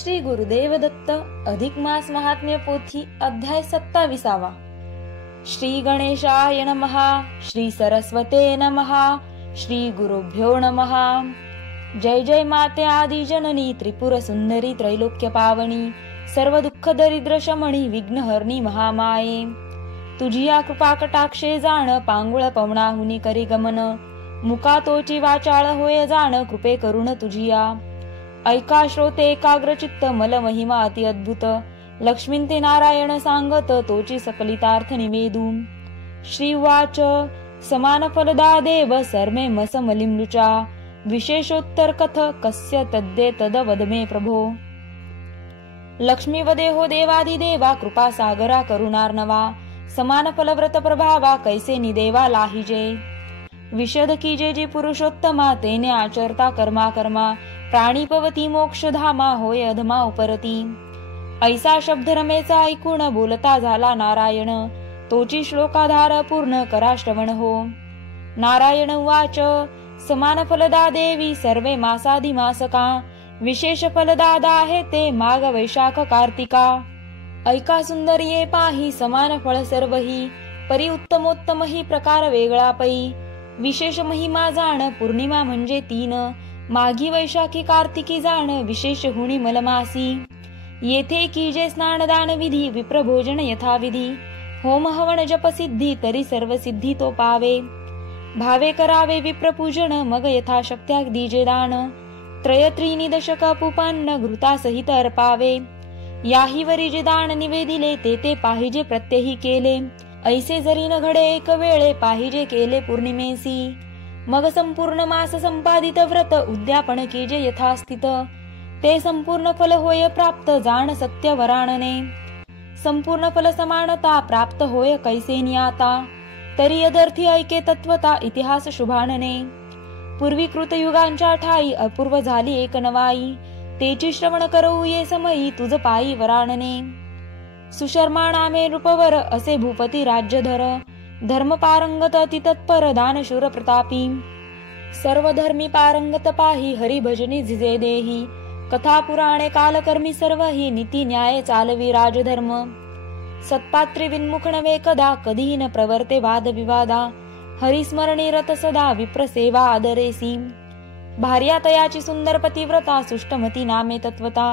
श्री गुरुदेव दत्त अधिक मास महात्म्य पोथी अध्याय 27. श्री गणेशाय नमः. श्री सरस्वते नमः. श्री गुरुभ्यो नमः. जय जय माते आदि जननी त्रिपुर सुंदरी त्रैलोक्य पावनी सर्व दुःख दरिद्र शमणी विघ्नहरणी महामाये. तुझिया कृपा कटाक्षे जाण पांगुळ पवनाहुनी करी गमन मुका तोची वाचाळ होय जाण कृपे करुण तुझिया. ऐका श्रोते एकाग्र चित्त मल महिमा अति अद्भुत लक्ष्मींते नारायण सांगत तोची सकलितार्थ निवेदू. श्री वाच समान फलदा देव सर्मे मस मलिमलुचा विशेषोत्तर कथ कस्य तद्दे तद वद मे प्रभो. लक्ष्मी वदे हो देवादि देवा कृपा सागरा करुणार्णवा समान फलव्रत प्रभावा कैसे निदेवा लाहिजे. विशद कीजे जी पुरुषोत्तमा तेने आचरता कर्मा कर्मा प्राणी पवती मोक्ष धामा होय अधमा उपरती. ऐसा शब्द रमेचा ऐकून बोलता झाला नारायण तोची श्लोकाधार पूर्ण करा श्रवण हो. नारायण वाच समान फलदा देवी सर्वे मासादि मासका विशेष फलदादा आहे ते माघ वैशाख कार्तिका. ऐका सुंदरिये पाही समान फळ सर्वही परी उत्तमोत्तम ही प्रकार वेगळा पै. विशेष महिमा जाण पौर्णिमा म्हणजे 3 माघी वैशाखी कार्तिकी जाण विशेष हुणी मलमासी. येथे कीजे स्नान दान विधी विप्र भोजन यथाविधी होम हवन जप सिद्धी तरी सर्व सिद्धी तो पावे. भावे करावे विप्र पूजन मग यथाशक्त्या दीजे दान त्रयत्रिनी दशक पुपन्न घृता सहित अर्पावे. याही वरी जे दान निवेदिले ते पाहिजे प्रत्यही केले ऐसे जरी न घडे एक वेळे पाहिजे केले पौर्णिमेसी. मग संपूर्ण मास संपादित व्रत उद्यापन कीजे यथास्थित ते संपूर्ण फल होय प्राप्त जाण सत्य वराणने. संपूर्ण फल समानता प्राप्त होय कैसे नियाता तरी यदर्थी ऐके तत्वता इतिहास शुभानने. पूर्वी कृत युगांच्या ठाई अपूर्व झाली एक नवाई तेची श्रवण करऊ ये समयी तुझ पायी वराणने. सुशर्मा नामे नृपवर असे भूपती राज्यधर धर्म पारंगत अति तत्पर दानशूर प्रतापी. सर्व धर्मी पारंगत पाही हरी भजनी झिजे देही कथा पुराणे कालकर्मी सर्व ही नीती न्याय चालवी राजधर्म. सत्पात्री विन्मुख नवे कदा कधी न प्रवर्ते वाद विवादा हरिस्मरणी रत सदा विप्र सेवा आदरेसी. भार्या तयाची सुंदर पतिव्रता सुष्टमती नामे तत्वता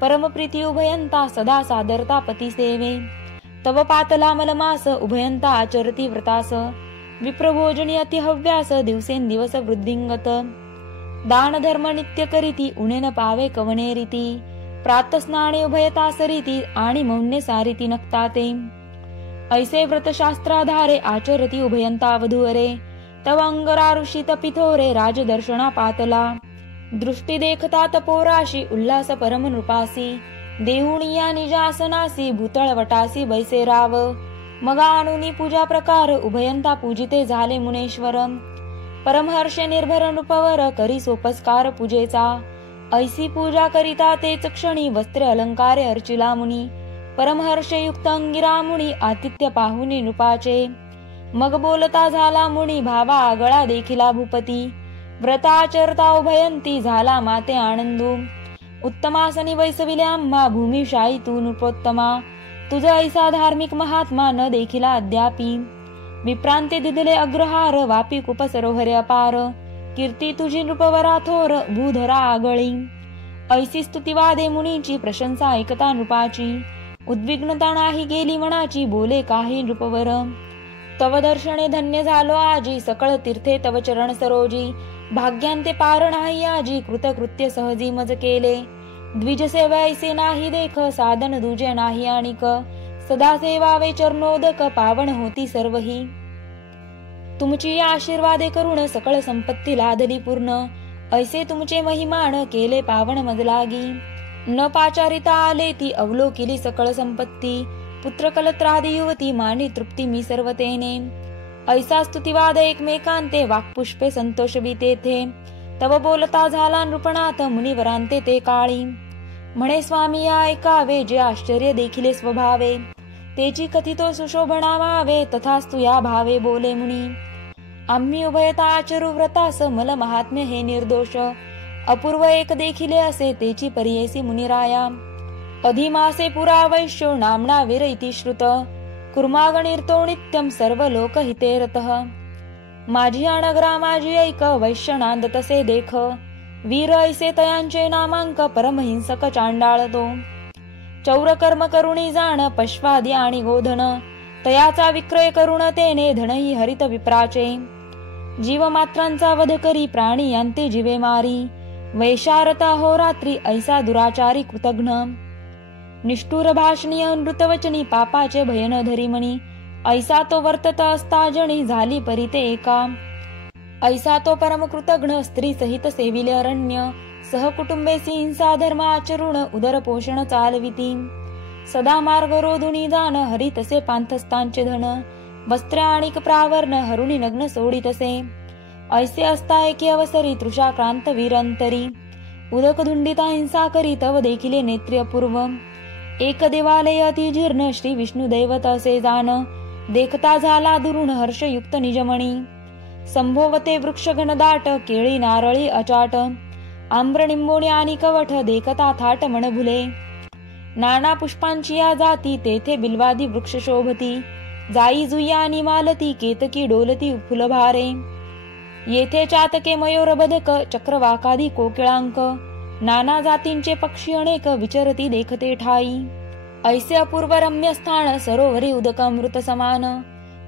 परम प्रीती उभयंता सदा सादरता पती सेवे. तव पातला मलमास उभयंता आचरती व्रतास विप्रभोजनी अति हव्यास दिवसेंदिवस वृद्धिंगत. दान धर्म नित्य करीती उणे न पावे कवने रीती प्रात स्नाने उभयता सरीती आणि मौन्य सारीती नक्ताते. ऐसे व्रत शास्त्राधारे आचरती उभयंता वधूवरे तव अंगरारुषी तपिथोरे राजदर्शना पातला. दृष्टी देखता तपोराशी उल्हास परम नृपासी देहुणिया निजासनासी भूतळ वटासी बैसे राव. मग आणुनी पूजा प्रकार उभयंता पूजिते झाले मुनेश्वर. परमहर्षे निर्भर नृपवर करी सोपस्कार पूजेचा ऐसी पूजा करिता तेच क्षणी वस्त्रे अलंकारे अर्चिला मुनी. परमहर्षे युक्त अंगिरा मुनी आतिथ्य पाहुनी नृपाचे. मग बोलता झाला मुनी भावा आगळा देखिला भूपती व्रताचरता उभयंती झाला माते आनंदू. उत्तमासनी वैसविल्या आम्हा भूमिशाही तू नृपोत्तमा तुझ ऐसा धार्मिक महात्मा न देखिला अद्यापी. विप्रांते दिदले अग्रहार वापी कुप सरोहरे अपार कीर्ती तुझी नृपवरा थोर भूधरा आगळी. ऐसी स्तुती वादे मुनीची प्रशंसा ऐकता नृपाची उद्विग्नता नाही गेली मनाची बोले काही नृपवर. तव दर्शने धन्य झालो आजी सकळ तीर्थे तव चरण सरोजी भाग्यांते पार नाही आजी कृतकृत्य सहजी मज केले. द्विज सेवा ऐसे नाही देख साधन दुजे नाही आणिक सदा सेवावे चरणोदक पावन होती सर्वही. तुमची आशीर्वादे करुण सकळ संपत्ती लादली पूर्ण ऐसे तुमचे महिमान केले पावन मजलागी. न पाचारिता आले ती अवलोकिली सकळ संपत्ती पुत्र कलत्रादी युवती मानी तृप्ती मी सर्वतेने. ऐसा स्तुतिवाद एकमेकांते वाक्पुष्पे संतोष तेथे तव बोलता झाला नृपनाथ मुनिवरांते ते काळी. म्हणे स्वामी ऐकावे जे आश्चर्य देखिले स्वभावे तेची कथितो सुशोभनावावे तथास्तु या भावे बोले मुनी. आम्ही उभयता आचरू व्रतास मल महात्म्य हे निर्दोष अपूर्व एक देखिले असे तेची परियेसी मुनिराया। अधिमासे पुरा वैश्यो नामना वीर इति श्रुत, कुर्मागणिर्तो नित्यं सर्वलोकहिते रतः। माझी अनग्रा माझी ऐक वैश्यनांद तसे देख, वीर ऐसे तयांचे नामांक परमहिंसक चांडाळ तो। चौरकर्म करुणी जाण पश्वादी आणि गोधन, तयाचा विक्रय करुण तेने धनही हरित विप्राचे। जीवमात्रांचा वध करी प्राणी यांते जीवे मारी, वैशारता होरात्री ऐसा दुराचारी कृतघ्न। निष्ठुर भाषणी अनृतवचनी पापाचे भयन धरी मणी, ऐसा तो वर्तत असता जणी झाली परिते एका। ऐसा तो परम कृतघ्न स्त्री सहित सेविले अरण्य, सहकुटुंबेसी हिंसा धर्म आचरुण उदर पोषण चालविती। सदा मार्ग रोधुनी जाण हरी तसे पांथस्थांचे धन, वस्त्र आणिक प्रावरण हरुणी नग्न सोडितसे। ऐसे असता एके अवसरी तृषाक्रांत वीरंतरी, उदक धुंडिता हिंसा करी तव देखिले नेत्री अपूर्व। एक देवालय अति जीर्ण श्री विष्णु दैवत असे जाण, देखता झाला दुरुण हर्षयुक्त निजमणी। संभोवते वृक्ष घनदाट केळी नारळी अचाट, आम्र निंबोणी आणि कवठ देखता थाट मन भुले। नाना पुष्पांची या जाती तेथे बिल्वादी वृक्ष शोभती, जाई जुई आणि मालती केतकी डोलती फुलभारे। येथे चातके मयूर बदक चक्रवाकादी कोकिळांक, नाना जातींचे पक्षी अनेक विचरती देखते ठाई। ऐसे अपूर्व रम्य स्थान सरोवरी उदक अमृत समान,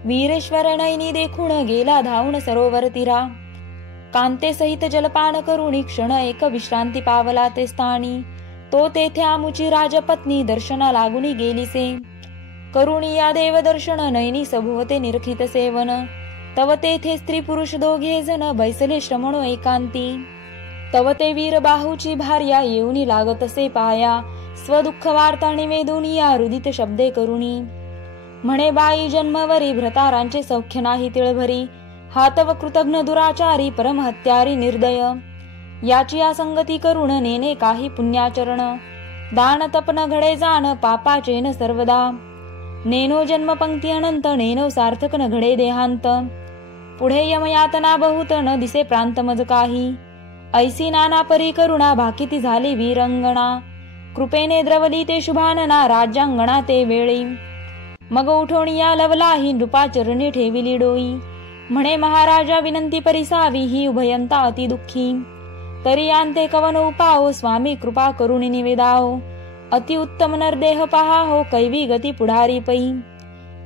वीरेश्वर नयनी देखून गेला धावून सरोवर तीरा। कांते सहित जलपान करुणी क्षण एक विश्रांती पावला ते स्थानी, तो तेथे आमुची राजपत्नी दर्शना लागुनी गेलीसे। करुणी या देव दर्शन नयनी सभोवते निरखित सेवन, तव तेथे स्त्री पुरुष दोघे जण बैसले श्रमणो एकांती। तव ते वीर बाहूची भार्या येऊनी लागतसे पाया, स्वदुःख वार्ता निवेदुनी या रुदित शब्दे करुणी। म्हणे बाई जन्मवरी भ्रतारांचे सौख्य नाही तिळभरी, हातव कृतघ्न दुराचारी परमहत्यारी निर्दय। याची या संगती करुण नेने काही पुण्याचरण, दान तपन घडे जाण पापाचे न सर्वदा। नेनो जन्म पंक्ती अनंत नेनो सार्थक न घडे देहांत, पुढे यमयातना बहुत न दिसे प्रांत मज काही। ऐसी नाना परी करुणा भाकिती झाली वीरंगणा, कृपेने द्रवली ते शुभानना राज्यांगणा ते वेळी। मग उठोणी या लवलाही नृपाचरणी ठेविली डोई, म्हणे महाराजा विनंती परिसावी ही उभयंता अति दुःखी। तरी आणते कवन उपाओ स्वामी कृपा करुणी निवेदाओ, अति उत्तम नरदेह पहा हो कैवी गती पुढारी पै।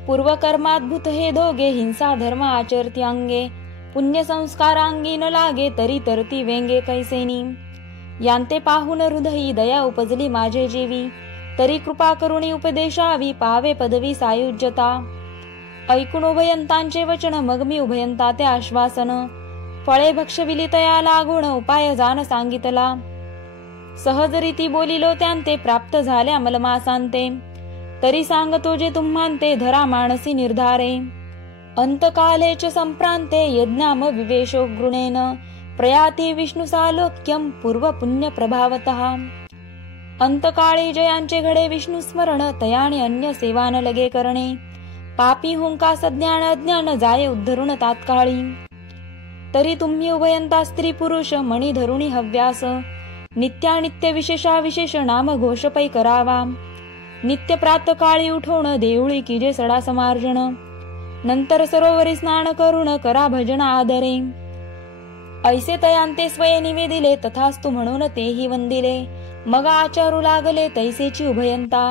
पूर्वकर्माद्भुत हे दोघे हिंसा धर्म आचरती अंगे, पुण्य संस्कारांगी न लागे तरी तरती वेंगे कैसेनी। यांते पाहून हृदयी दया उपजली माझे जीवी, तरी कृपा करुणी उपदेशावी पावे पदवी सायुज्यता। ऐकून उभयंतांचे वचन मग मी उभयंता ते आश्वासन, फळे भक्षविली तया लागून उपाय जाण सांगितला। सहज रीती बोलिलो त्यांते प्राप्त झाल्या मलमासांते, तरी सांगतो जे तुम्हांते धरा मानसी निर्धारे। अंतकालेच संप्रांते यज्ञाम विवेशो गृणेन, प्रयाती विष्णु सालोक्यम पूर्व पुण्य प्रभावतः। अंतकाळी जयांचे घडे विष्णू स्मरण, तयाने अन्य सेवा न लगे करणे। पापी हुंका सज्ञान अज्ञान जाये उद्धरुण तात्काळी। तरी तुम्ही उभयंता स्त्री पुरुष मणी धरुणी हव्यास, नित्यानित्य विशेषा विशेष नाम घोष पै करावा। नित्य प्रातकाळी उठवण देवळी कीजे सडा समार्जन, नंतर सरोवरी स्नान करून करा भजन आदरे। ऐसे तयांते स्वये निवेदिले तथास्तु म्हणून तेही वंदिले, मग आचारू लागले तैसेची उभयंता।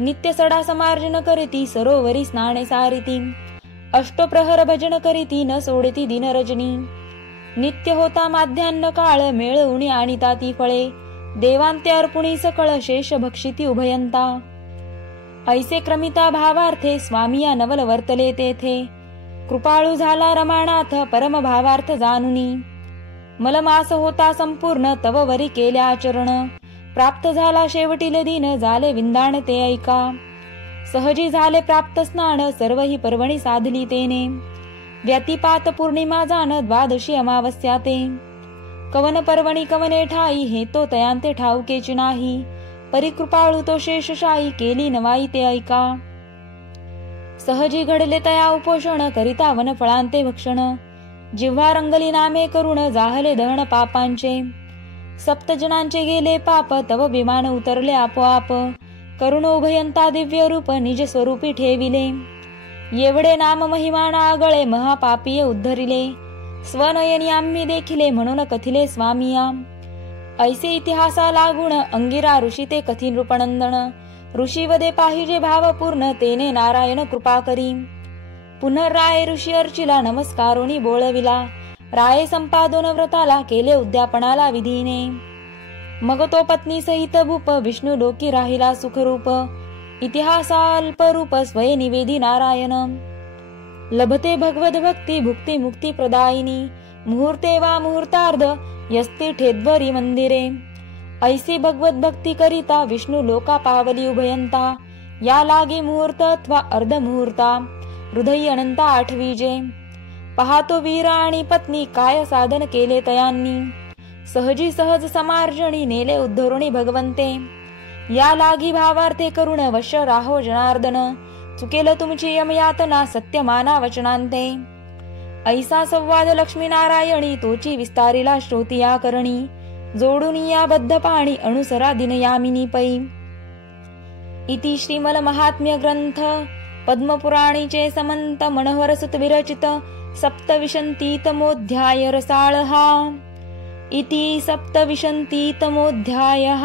नित्य सडा समार्जन करीती सरोवरी स्नाने सारिती, अष्टप्रहर भजन करीती न सोडती दिन रजनी। नित्य होता माध्यान्न काळ मेळवणी आणिता ती फळे, देवांते अर्पुणी सकळ शेष भक्षिती उभयंता। ऐसे क्रमिता भावार्थे स्वामी या नवल वर्तले तेथे, कृपाळू झाला रमानाथ परम भावार्थ जानुनी। मलमास होता संपूर्ण तव वरी केल्या आचरण, प्राप्त झाला शेवटील दिन झाले विंदाण ते ऐका। सहजी झाले प्राप्त स्नान सर्व ही पर्वणी साधली तेने, व्यतिपात पौर्णिमा जाण द्वादशी अमावस्या ते। कवन पर्वणी कवने ठाई हे तो तयांते ठाऊकेची नाही, परिकृपाळू तो शेषशाही केली नवाई ते ऐका। सहजी घडले तया उपोषण करिता वन फळांते भक्षण, जिव्हा रंगली नामे करुण जाहले दहन पापांचे। सप्त जनांचे गेले पाप, तव विमान उतरले आपोआप. करुणोभयंता दिव्य रूप निज स्वरूपी ठेविले. एवढे नाम महिमा नागळे महापापीय उद्धरिले. स्वनयनी आम्ही देखिले म्हणून कथिले स्वामिया. ऐसे इतिहासा लागून अंगिरा ऋषी ते कथिन रूपनंदन. ऋषी वदे पाहिजे भावपूर्ण, तेने नारायण कृपा करी. पुनर्राय ऋषी अर्चिला, नमस्कारोनी बोळविला. राये संपादन व्रताला, केले उद्यापनाला विधीने. मग तो पत्नी सहित भूप, विष्णू लोकी राहिला सुखरूप. इतिहासाल्परूप स्वये निवेदी नारायण. लभते भगवद भक्ती, भुक्ती मुक्ती प्रदायिनी. मुहूर्ते वा मुहूर्तार्ध, यस्ती ठेद्वरी मंदिरे. ऐसी भगवत भक्ती करिता, विष्णू लोका पावली उभयंता. या लागे मुहूर्त अथवा अर्ध मुहूर्ता, हृदयी अनंता आठवीजे. पाहतो वीर आणि पत्नी, काय साधन केले तयांनी. सहजी सहज समार्जनी, नेले उद्धरुणी भगवंते. या लागी भावार्थे करुण, वश्य राहो जनार्दन. चुकेल तुमची यमयातना, सत्य माना वचनांते. ऐसा संवाद लक्ष्मी नारायणी, तोची विस्तारिला श्रोती या करणी. जोडून या बद्ध पाणी, अनुसरा दिनयामिनी पै. इति श्रीमल महात्म्य ग्रंथ पद्मपुराणीचे समंत मनोहर सुत विरचित सप्तविंशतितमोऽध्याय रसाळहा. इति सप्तविंशतितमोऽध्यायः.